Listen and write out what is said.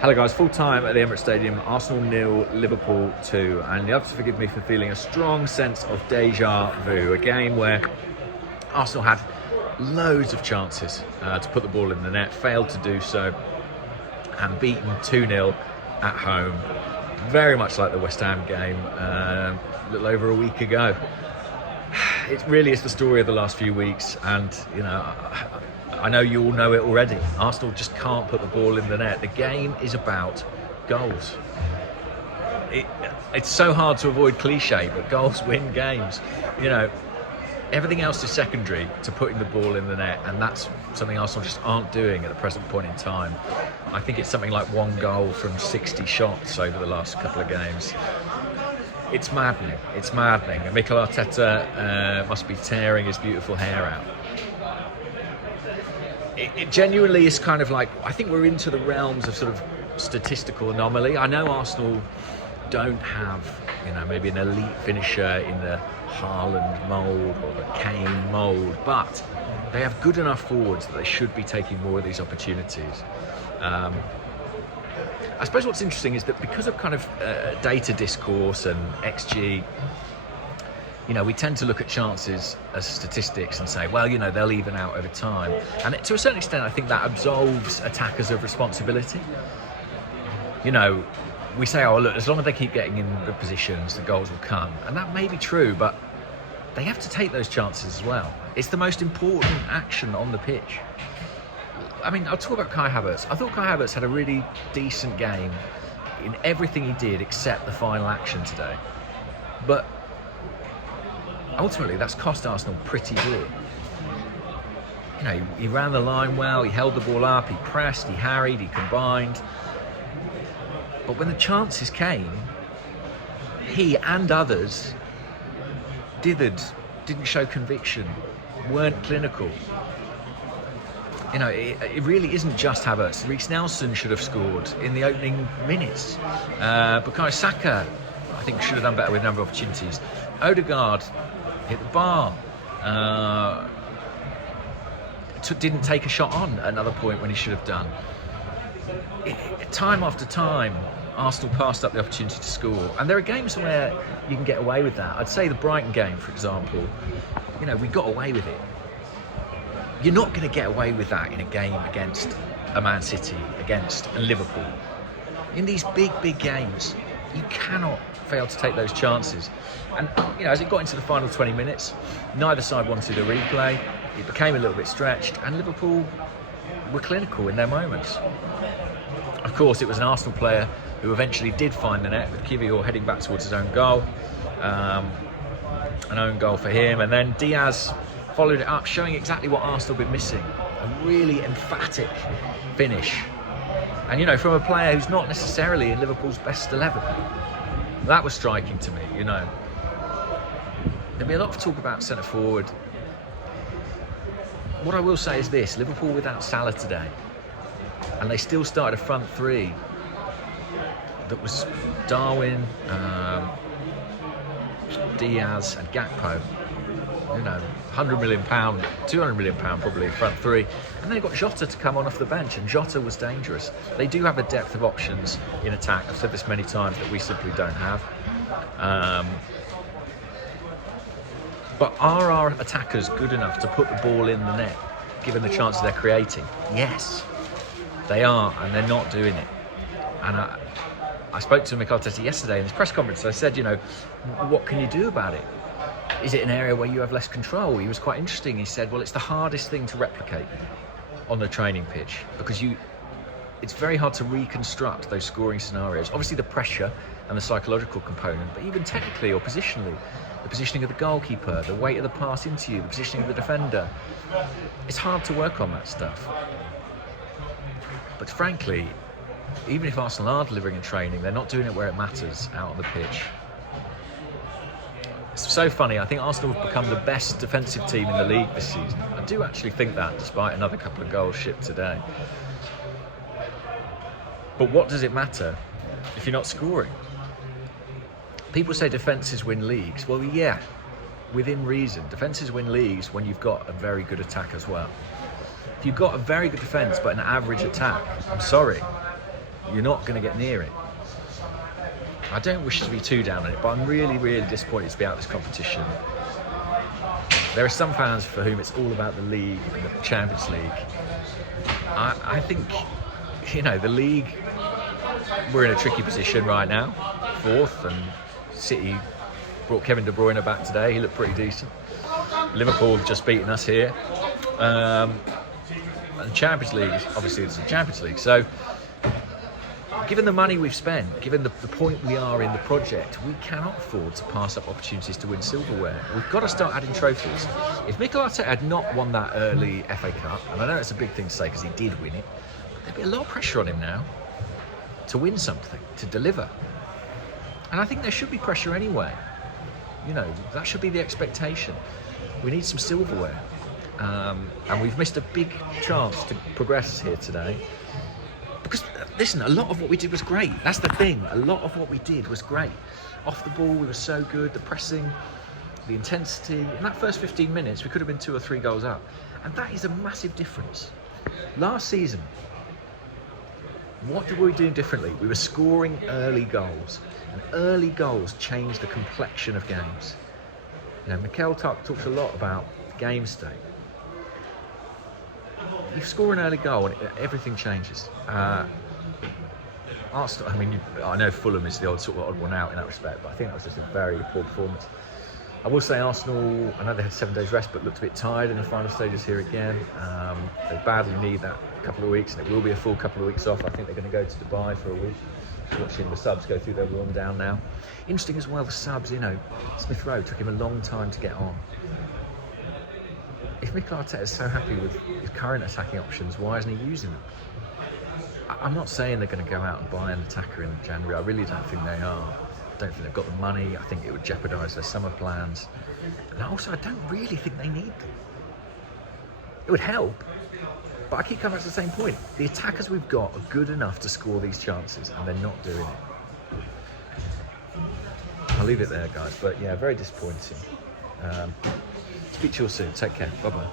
Hello guys, full time at the Emirates Stadium, Arsenal 0, Liverpool 2, and you have to forgive me for feeling a strong sense of deja vu, a game where Arsenal had loads of chances to put the ball in the net, failed to do so, and beaten 2-0 at home, very much like the West Ham game a little over a week ago. It really is the story of the last few weeks, and you know, I know you all know it already. Arsenal just can't put the ball in the net. The game is about goals. It's so hard to avoid cliche, but goals win games. You know, everything else is secondary to putting the ball in the net, and that's something Arsenal just aren't doing at the present point in time. I think it's something like 1 goal from 60 shots over the last couple of games. It's maddening. It's maddening. And Mikel Arteta must be tearing his beautiful hair out. It genuinely is kind of like, I think we're into the realms of sort of statistical anomaly. I know Arsenal don't have, you know, maybe an elite finisher in the Haaland mould or the Kane mould, but they have good enough forwards that they should be taking more of these opportunities. I suppose what's interesting is that because of kind of data discourse and XG, you know, we tend to look at chances as statistics and say, well, you know, they'll even out over time. And to a certain extent, I think that absolves attackers of responsibility. You know, we say, oh, look, as long as they keep getting in the positions, the goals will come. And that may be true, but they have to take those chances as well. It's the most important action on the pitch. I mean, I'll talk about Kai Havertz. I thought Kai Havertz had a really decent game in everything he did except the final action today. But ultimately, that's cost Arsenal pretty dear. You know, he ran the line well, he held the ball up, he pressed, he harried, he combined. But when the chances came, he and others dithered, didn't show conviction, weren't clinical. You know, it really isn't just Havertz. Reece Nelson should have scored in the opening minutes. Bukayo Saka, I think, should have done better with a number of opportunities. Odegaard hit the bar. Didn't take a shot on at another point when he should have done. Time after time, Arsenal passed up the opportunity to score. And there are games where you can get away with that. I'd say the Brighton game, for example, you know, we got away with it. You're not going to get away with that in a game against a Man City, against a Liverpool. In these big games, you cannot fail to take those chances. And, you know, as it got into the final 20 minutes, neither side wanted a replay. It became a little bit stretched, and Liverpool were clinical in their moments. Of course, it was an Arsenal player who eventually did find the net, with Kiwior heading back towards his own goal. An own goal for him. And then Diaz followed it up, showing exactly what Arsenal have been missing. A really emphatic finish. And, you know, from a player who's not necessarily in Liverpool's best 11. That was striking to me, you know. There'll be a lot of talk about centre forward. What I will say is this: Liverpool without Salah today, and they still started a front three that was Darwin, Diaz and Gakpo. You know, £100 million, £200 million probably front three, and they've got Jota to come on off the bench, and Jota was dangerous. They do have a depth of options in attack. I've said this many times that we simply don't have. But are our attackers good enough to put the ball in the net, given the chances they're creating? Yes, they are, and they're not doing it. And I spoke to Mikel Arteta yesterday in his press conference. I said, you know, what can you do about it? Is it an area where you have less control? He was quite interesting. He said, well, it's the hardest thing to replicate on the training pitch, because it's very hard to reconstruct those scoring scenarios. Obviously the pressure and the psychological component, but even technically or positionally, the positioning of the goalkeeper, the weight of the pass into you, the positioning of the defender. It's hard to work on that stuff. But frankly, even if Arsenal are delivering in training, they're not doing it where it matters, out on the pitch. It's so funny. I think Arsenal have become the best defensive team in the league this season. I do actually think that, despite another couple of goals shipped today. But what does it matter if you're not scoring? People say defences win leagues. Well, yeah, within reason. Defences win leagues when you've got a very good attack as well. If you've got a very good defence but an average attack, I'm sorry, you're not going to get near it. I don't wish to be too down on it, but I'm really, really disappointed to be out of this competition. There are some fans for whom it's all about the league and the Champions League. I think, the league, we're in a tricky position right now, 4th, and City brought Kevin De Bruyne back today. He looked pretty decent. Liverpool have just beaten us here. And Champions League, obviously it's the Champions League. So, given the money we've spent, given the point we are in the project, we cannot afford to pass up opportunities to win silverware. We've got to start adding trophies. If Mikel Arteta had not won that early FA Cup, and I know it's a big thing to say because he did win it, but there'd be a lot of pressure on him now to win something, to deliver. And I think there should be pressure anyway. That should be the expectation. We need some silverware. And we've missed a big chance to progress here today. Because, listen, a lot of what we did was great. That's the thing. A lot of what we did was great. Off the ball, we were so good. The pressing, the intensity. In that first 15 minutes, we could have been 2 or 3 goals up. And that is a massive difference. Last season, what were we doing differently? We were scoring early goals. And early goals change the complexion of games. Mikel talks a lot about game state. You score an early goal and everything changes. Arsenal, I know Fulham is the odd one out in that respect, but I think that was just a very poor performance. I will say Arsenal, I know they had 7 days rest, but looked a bit tired in the final stages here again. They badly need that couple of weeks, and it will be a full couple of weeks off. I think they're going to go to Dubai for a week. Watching the subs go through their warm down now. Interesting as well, the subs, Smith Rowe took him a long time to get on. If Mikel Arteta is so happy with his current attacking options, why isn't he using them? I'm not saying they're going to go out and buy an attacker in January. I really don't think they are. I don't think they've got the money. I think it would jeopardise their summer plans. And also, I don't really think they need them. It would help, but I keep coming back to the same point. The attackers we've got are good enough to score these chances, and they're not doing it. I'll leave it there, guys. But yeah, very disappointing. Speak to you all soon. Take care. Bye-bye.